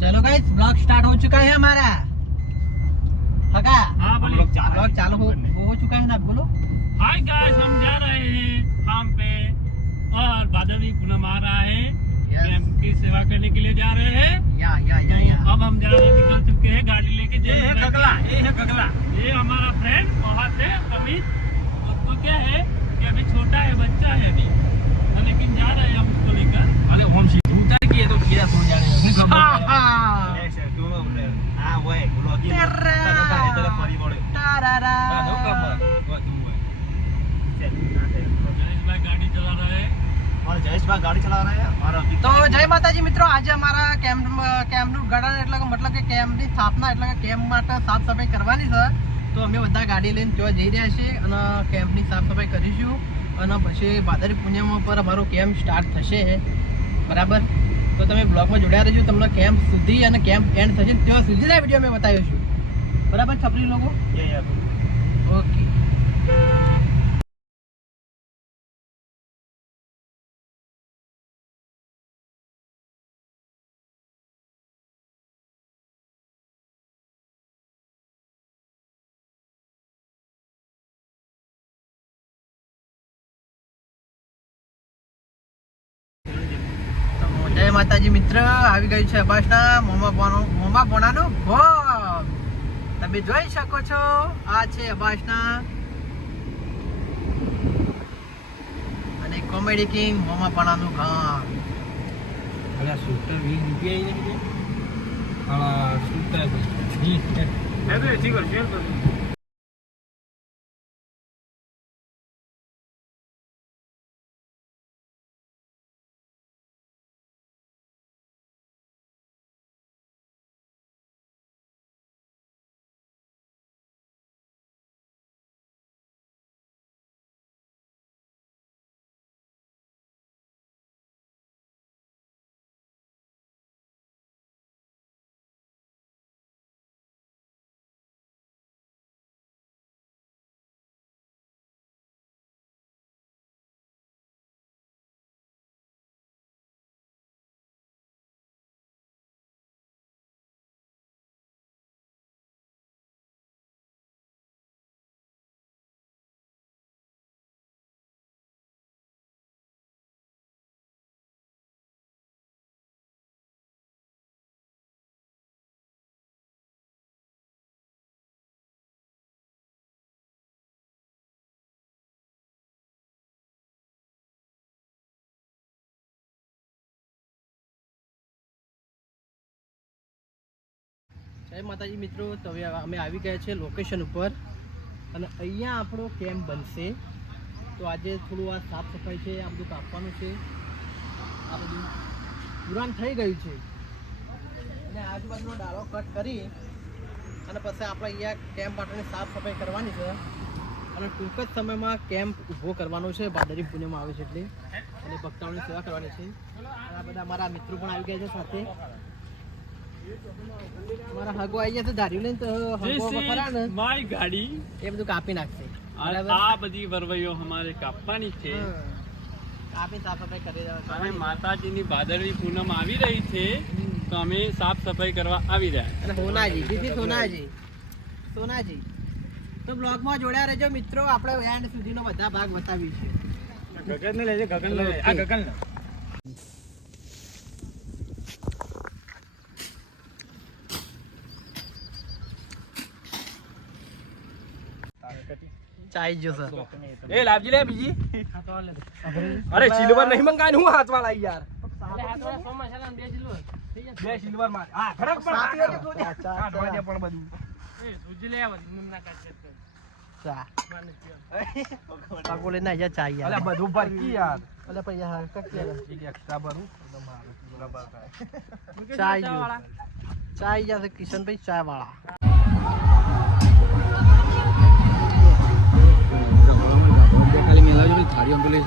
चलो guys blog start हो चुका है हमारा। हका हाँ बोलिए। ब्लॉग चालू हो चुका है ना, बोलो। हाय गाइस, हम जा रहे हैं काम पे और भादवी पूनम आ रहा है, कैंप की सेवा करने के लिए जा रहे हैं। तो अब हम जा रहे हैं, निकल चुके हैं गाड़ी लेके। ये है गगला, ये हमारा फ्रेंड बहुत है अमित। उसको क्या है कि अभी छोटा है, बच्चा है अभी, लेकिन जा रहे हैं हम उसको लेकर। अरे हम उतर के तो किया सो जा रहे हैं। ऐसे दोनों बोले हां वो है ब्लॉग ये तेरे परिवार टारारा दो कम वो तुम वो जयेश भाई गाड़ी चला रहे हैं। और जयेश भाई गाड़ी चला रहे हैं और अभी तो जय माताजी મિત્રો, આજે અમારા કેમ્પનું ગળણ એટલે કે મતલબ કે કેમ્પની સ્થાપના એટલે કે કેમ્પ માટે સાફ સફાઈ કરવાની છે। તો અમે બધા ગાડી લઈને ત્યાં જઈ રહ્યા છીએ અને કેમ્પની સાફ સફાઈ કરીશું અને પછી ભાદરવી પૂનમ પર અમારો કેમ્પ સ્ટાર્ટ થશે, બરાબર। તો તમે બ્લોગમાં જોડાયા રહેજો, તમને કેમ્પ સુધી અને કેમ્પ એન્ડ થશે ત્યાં સુધીના વિડીયો અમે બતાવીશું, બરાબર છપરી લોકો? ઓકે। જય માતાજી મિત્ર, આવી ગયું છે અબાસના મોમા બોણાનો ભોગ। તમે જોઈ શકો છો, આ છે અબાસના અને કોમેડી કિંગ મોમા બોણાનું ગામ। અરે શૂટર 20 રૂપિયા ही नहीं हां शूटर नहीं है तो ठीक है शेयर कर જય માતાજી મિત્રો, તો હવે અમે આવી ગયા છે લોકેશન ઉપર અને અહીંયા આપણો કેમ્પ બનશે। તો આજે થોડું આ સાફ સફાઈ છે, આ બધું કાપવાનું છે, આ બધું પુરાણ થઈ ગયું છે અને આજુબાજુનો ડાળો કટ કરી અને પછી આપણે અહીંયા કેમ્પ માટેની સાફ સફાઈ કરવાની છે અને ટૂંક જ સમયમાં કેમ્પ ઊભો કરવાનો છે। ભાદરવી પૂનમ આવે છે એટલે અને ભક્તોની સેવા કરવાની છે। આ બધા અમારા મિત્રો પણ આવી ગયા છે સાથે। हमारा हगो आई है तो धारी लेन तो हगो बखरा ने माय गाड़ी એ બધું કાપી નાખશે આ બધી વરવૈયો અમારે કાપવાની છે। કાપી સાફ સફાઈ કરી દેવા। અમે માતાજીની ભાદરવી પૂનમ આવી રહી છે તો અમે સાફ સફાઈ કરવા આવી રહ્યા અને સોનાજી દીદી સોનાજી તો બ્લોગમાં જોડ્યા રહેજો મિત્રો, આપણે એન્ડ સુધીનો બધા ભાગ બતાવીશું। गगन ने ले जा गगन ले आ गगन ने ચાઈ જો સર ए लावजी ले बीजी अरे सिल्वर नहीं मंगाई हूं हाथ वाला यार હાથ વાળા સો મસાલા બે કિલો બે સિલ્વર માર હા ફરક પણ આ ઢોળે પણ બધું એ સુજી લે આવ નિમના કાચે ચા પાકોલે ના જા ચાઈ અલે બધું ભરકી यार અલે પણ યાર કક एक एक्स्ट्रा भरू तो मारो पूरा भरता है ચાઈ જો ચાઈ જા કિશન ભાઈ ચાય વાળા। खाली मेला जो थाली हम ले